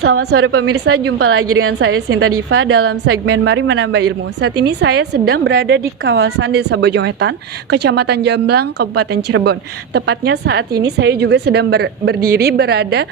Selamat sore pemirsa, jumpa lagi dengan saya Sinta Diva dalam segmen Mari Menambah Ilmu. Saat ini saya sedang berada di kawasan Desa Bojongwetan, Kecamatan Jamblang, Kabupaten Cirebon. Tepatnya saat ini saya juga sedang berdiri berada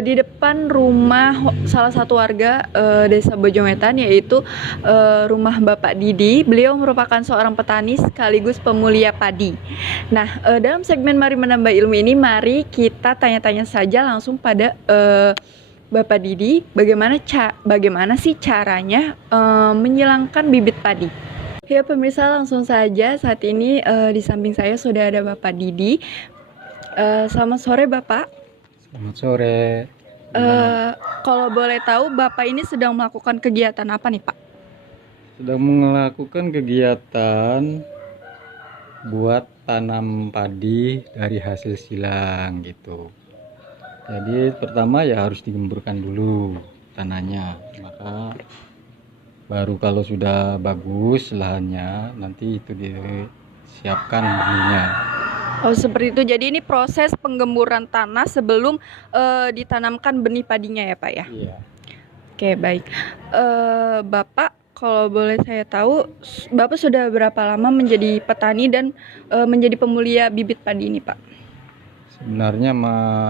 di depan rumah salah satu warga Desa Bojongwetan, yaitu rumah Bapak Didi. Beliau merupakan seorang petani sekaligus pemulia padi. Nah, dalam segmen Mari Menambah Ilmu ini, mari kita tanya-tanya saja langsung pada Bapak Didi, bagaimana sih caranya menyilangkan bibit padi? Ya pemirsa, langsung saja saat ini di samping saya sudah ada Bapak Didi. Selamat sore Bapak. Selamat sore. Kalau boleh tahu Bapak ini sedang melakukan kegiatan apa nih Pak? Sedang melakukan kegiatan buat tanam padi dari hasil silang gitu. Jadi pertama ya harus digemburkan dulu tanahnya, maka baru kalau sudah bagus lahannya nanti itu disiapkan benihnya. Oh seperti itu, jadi ini proses penggemburan tanah sebelum ditanamkan benih padinya ya Pak ya? Iya. Oke baik. Bapak, kalau boleh saya tahu, Bapak sudah berapa lama menjadi petani dan menjadi pemulia bibit padi ini Pak? Sebenarnya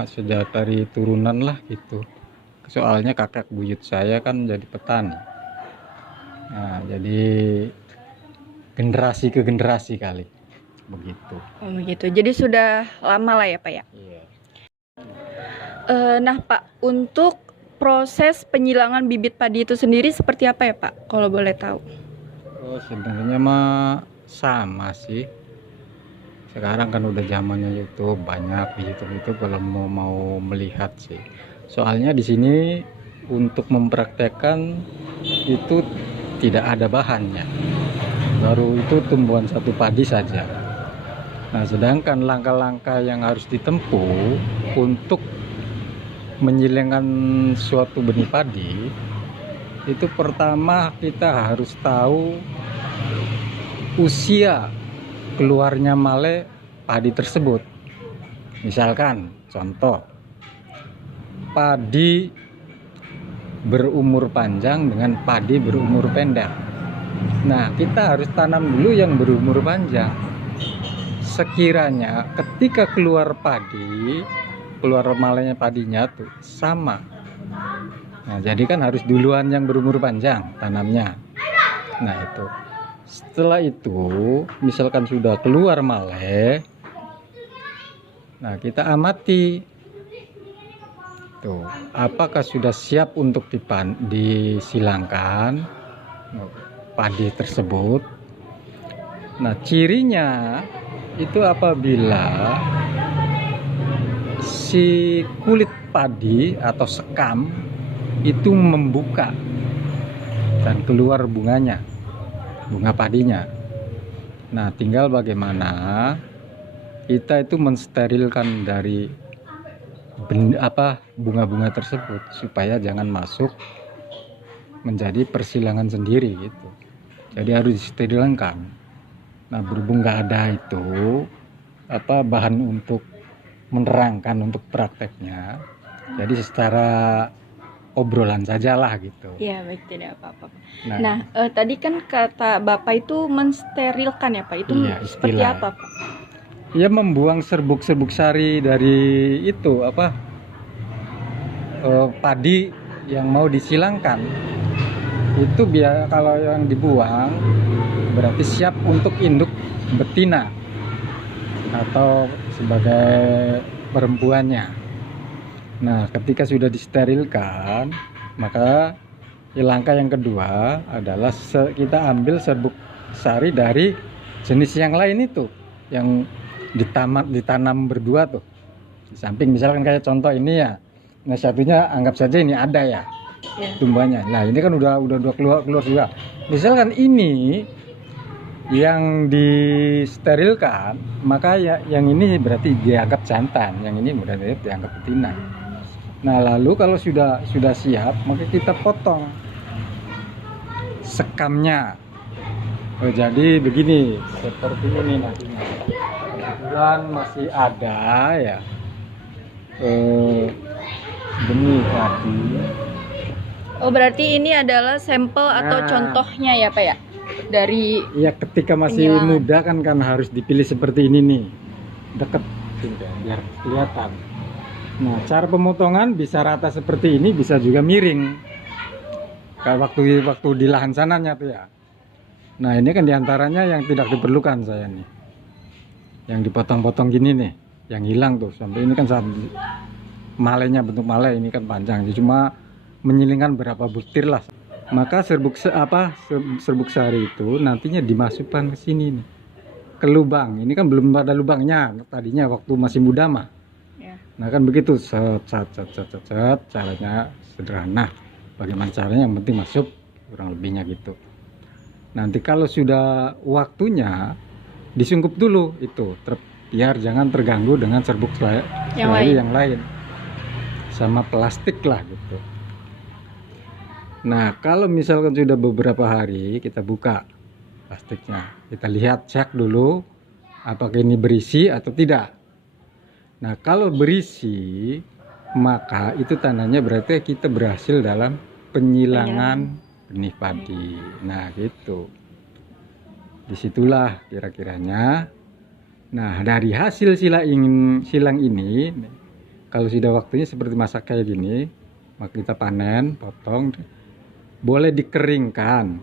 sejak dari turunan lah gitu. Soalnya kakek buyut saya kan jadi petani. Nah, jadi generasi ke generasi kali begitu. Oh begitu. Jadi sudah lama lah ya Pak ya? Iya. Nah Pak, untuk proses penyilangan bibit padi itu sendiri seperti apa ya Pak? Kalau boleh tahu? Oh, sebenarnya mah sama sih. Sekarang kan udah zamannya YouTube, banyak di YouTube kalau mau melihat sih. Soalnya di sini untuk mempraktekkan itu tidak ada bahannya. Baru itu tumbuhan satu padi saja. Nah, sedangkan langkah-langkah yang harus ditempuh untuk menyilangkan suatu benih padi itu pertama kita harus tahu usia keluarnya male padi tersebut. Misalkan contoh padi berumur panjang dengan padi berumur pendek. Nah, kita harus tanam dulu yang berumur panjang. Sekiranya ketika keluar padi, keluar malenya padinya tuh sama. Nah, jadi kan harus duluan yang berumur panjang tanamnya. Nah, itu. Setelah itu, misalkan sudah keluar male, nah kita amati tuh, apakah sudah siap untuk disilangkan padi tersebut. Nah, cirinya itu apabila si kulit padi atau sekam itu membuka dan keluar bunganya, bunga padinya. Nah, tinggal bagaimana kita itu mensterilkan dari bunga-bunga tersebut supaya jangan masuk menjadi persilangan sendiri gitu. Jadi harus disterilkan. Nah, berhubung nggak ada itu bahan untuk menerangkan untuk prakteknya, jadi secara obrolan sajalah gitu. Iya baik, tidak apa-apa. Nah, tadi kan kata Bapak itu mensterilkan ya Pak, itu iya, seperti apa Pak? Ya membuang serbuk-serbuk sari dari itu padi yang mau disilangkan. Itu biar kalau yang dibuang berarti siap untuk induk betina atau sebagai perempuannya. Nah, ketika sudah disterilkan, maka langkah yang kedua adalah kita ambil serbuk sari dari jenis yang lain itu, yang ditanam berdua tuh. Di samping misalkan kayak contoh ini ya. Nah, satunya anggap saja ini ada ya. Tumbuhannya. Nah, ini kan udah keluar juga. Misalkan ini yang disterilkan, maka ya yang ini berarti dianggap jantan, yang ini mudah dianggap betina. Nah, lalu kalau sudah siap, maka kita potong sekamnya. Oh, jadi begini, seperti ini nantinya. Kebetulan masih ada ya benih tadi. Oh, berarti ini adalah sampel atau Nah. contohnya ya Pak ya? Dari Ya ketika masih Penyilangan. muda kan harus dipilih seperti ini nih, deket biar kelihatan. Nah, cara pemotongan bisa rata seperti ini, bisa juga miring. Kayak waktu di lahan sananya tuh ya. Nah, ini kan diantaranya yang tidak diperlukan saya nih, yang dipotong-potong gini nih, yang hilang tuh. Sampai ini kan saat malainya, bentuk malai ini kan panjang, cuma menyilingkan berapa butir lah. Maka serbuk sari itu nantinya dimasukkan ke sini nih, ke lubang. Ini kan belum ada lubangnya tadinya waktu masih muda mah. ya. Nah kan begitu, set, caranya sederhana. Bagaimana caranya, yang penting masuk, kurang lebihnya gitu. Nanti kalau sudah waktunya disungkup dulu itu, biar jangan terganggu dengan serbuk sari yang lain, sama plastik lah gitu. Nah kalau misalkan sudah beberapa hari, kita buka plastiknya, kita lihat, cek dulu apakah ini berisi atau tidak. Nah kalau berisi, maka itu tandanya berarti kita berhasil dalam penyilangan benih padi. Nah gitu, disitulah kira-kiranya. Nah dari hasil silang ini, kalau sudah waktunya seperti masak kayak gini, maka kita panen, potong. Boleh dikeringkan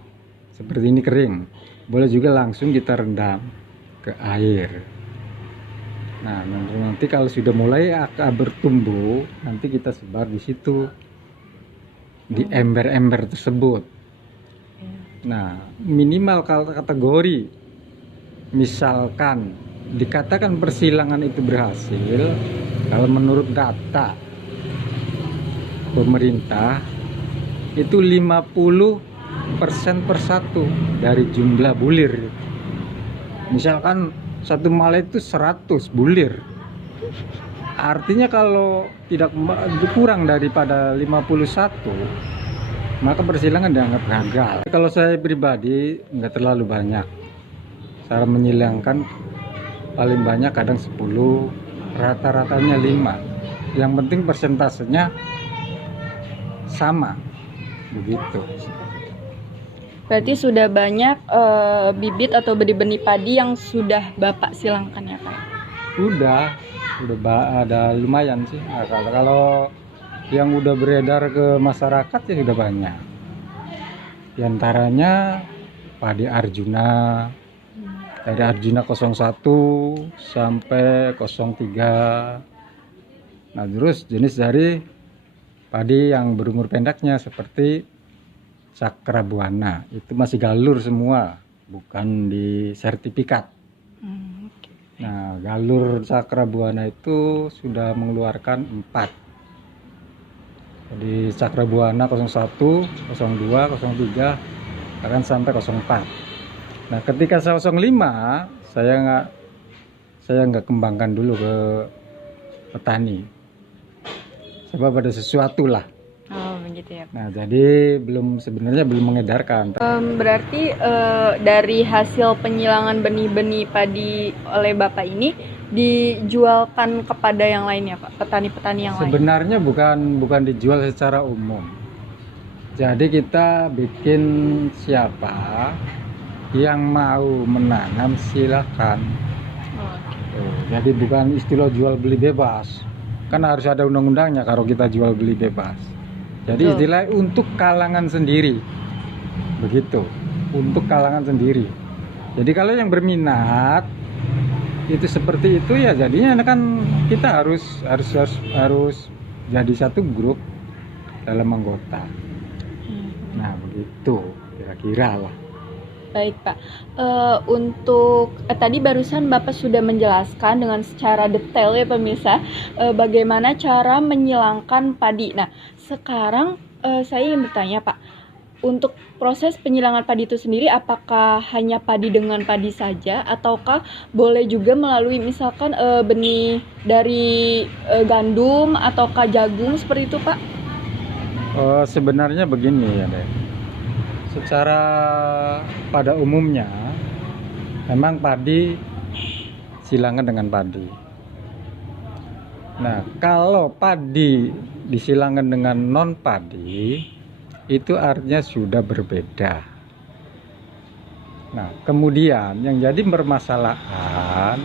seperti ini kering, boleh juga langsung kita rendam ke air. Nah nanti kalau sudah mulai akan bertumbuh, nanti kita sebar di situ, di ember-ember tersebut. Nah minimal kategori, misalkan dikatakan persilangan itu berhasil, kalau menurut data pemerintah itu 50% per satu dari jumlah bulir. Misalkan satu malai itu 100 bulir, artinya kalau tidak kurang daripada 51, maka persilangan dianggap gagal. Kalau saya pribadi nggak terlalu banyak, cara menyilangkan paling banyak kadang 10, rata-ratanya 5. Yang penting persentasenya sama, begitu. Berarti sudah banyak bibit atau benih-benih padi yang sudah Bapak silangkan ya Pak? Udah ada lumayan sih. Nah, kalau yang udah beredar ke masyarakat ya sudah banyak. Di antaranya padi Arjuna, dari Arjuna 01 sampai 03. Nah terus jenis dari padi yang berumur pendeknya seperti Cakrabuana, itu masih galur semua, bukan di sertifikat. Nah galur Cakrabuana itu sudah mengeluarkan 4. Jadi Cakrabuana 01, 02, 03 akan sampai 04. Nah ketika 05 saya nggak kembangkan dulu ke petani, sebab ada sesuatu lah. Oh begitu ya. Nah jadi sebenarnya belum mengedarkan. Berarti dari hasil penyilangan benih-benih padi oleh Bapak ini dijualkan kepada yang lain ya Pak, petani-petani yang lain? Sebenarnya bukan dijual secara umum. Jadi kita bikin, siapa yang mau menanam silakan. Jadi bukan istilah jual beli bebas. Kan harus ada undang-undangnya kalau kita jual beli bebas. Jadi istilah untuk kalangan sendiri, begitu, untuk kalangan sendiri. Jadi kalau yang berminat itu seperti itu ya, jadinya kan kita harus jadi satu grup dalam anggota. Nah begitu kira-kira lah. Baik Pak, untuk tadi barusan Bapak sudah menjelaskan dengan secara detail ya pemirsa, bagaimana cara menyilangkan padi. Nah sekarang saya ingin bertanya Pak, untuk proses penyilangan padi itu sendiri apakah hanya padi dengan padi saja, ataukah boleh juga melalui misalkan benih dari gandum ataukah jagung seperti itu Pak? Sebenarnya begini ya deh. Secara pada umumnya memang padi silangan dengan padi. Nah kalau padi disilangkan dengan non padi, itu artinya sudah berbeda. Nah, kemudian yang jadi permasalahan,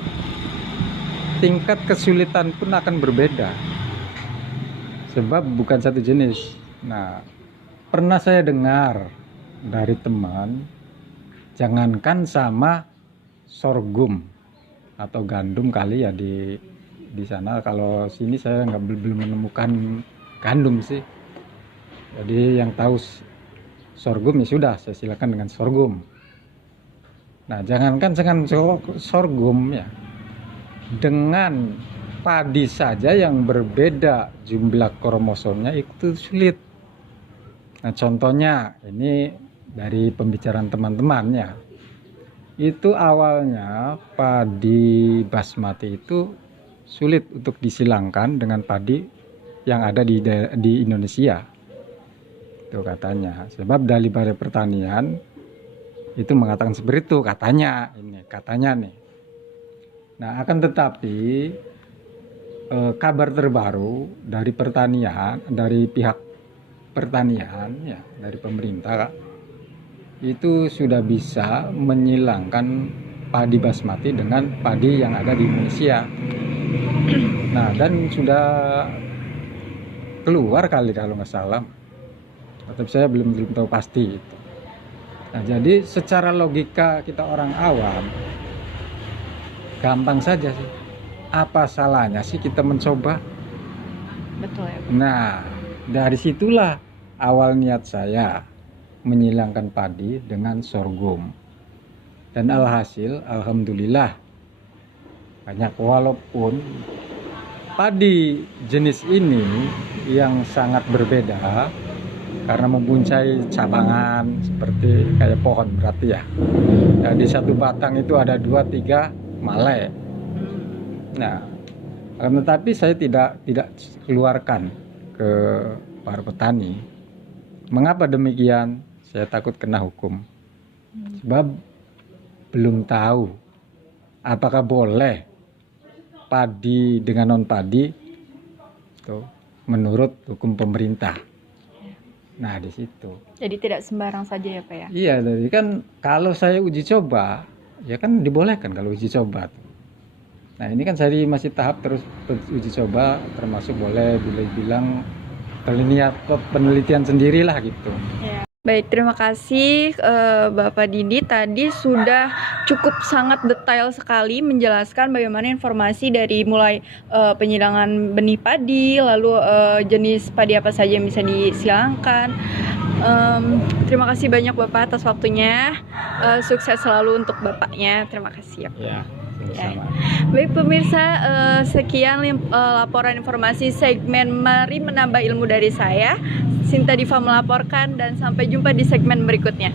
tingkat kesulitan pun akan berbeda. Sebab bukan satu jenis. Nah, pernah saya dengar dari teman, jangankan sama sorghum atau gandum kali ya di sana. Kalau sini saya belum menemukan gandum sih. Jadi yang tahu sorghum ya sudah, saya silakan dengan sorghum. Nah, jangankan sorghum ya, dengan padi saja yang berbeda jumlah kromosomnya itu sulit. Nah, contohnya ini dari pembicaraan teman-temannya, itu awalnya padi basmati itu sulit untuk disilangkan dengan padi yang ada di Indonesia. Itu katanya, sebab dari Balai Pertanian itu mengatakan seperti itu katanya nih. Nah, akan tetapi kabar terbaru dari pertanian, dari pihak pertanian ya, dari pemerintah itu sudah bisa menyilangkan padi basmati dengan padi yang ada di Indonesia. Nah, dan sudah keluar kali kalau nggak salah, tapi saya belum tahu pasti itu. Nah, jadi secara logika kita orang awam gampang saja sih. Apa salahnya sih kita mencoba? Betul ya. Nah, dari situlah awal niat saya menyilangkan padi dengan sorghum. Dan alhasil, alhamdulillah banyak, walaupun padi jenis ini yang sangat berbeda karena mempunyai cabangan seperti kayak pohon berarti ya. Nah, di satu batang itu ada 2-3 malai. Nah, tetapi saya tidak keluarkan ke para petani. Mengapa demikian? Saya takut kena hukum. Sebab belum tahu apakah boleh padi dengan non padi itu menurut hukum pemerintah. Nah, di situ. Jadi tidak sembarang saja ya Pak ya? Iya, jadi kan kalau saya uji coba, ya kan dibolehkan kalau uji coba. Nah, ini kan saya masih tahap terus uji coba, termasuk boleh bilang penelitian sendirilah gitu. Ya. Baik, terima kasih Bapak Didi. Tadi sudah cukup sangat detail sekali menjelaskan bagaimana informasi dari mulai penyilangan benih padi, lalu jenis padi apa saja yang bisa disilangkan. Terima kasih banyak Bapak atas waktunya. Sukses selalu untuk Bapaknya. Terima kasih ya. Ya, sama. Baik pemirsa, sekian laporan informasi segmen Mari Menambah Ilmu dari saya, Sinta Diva melaporkan, dan sampai jumpa di segmen berikutnya.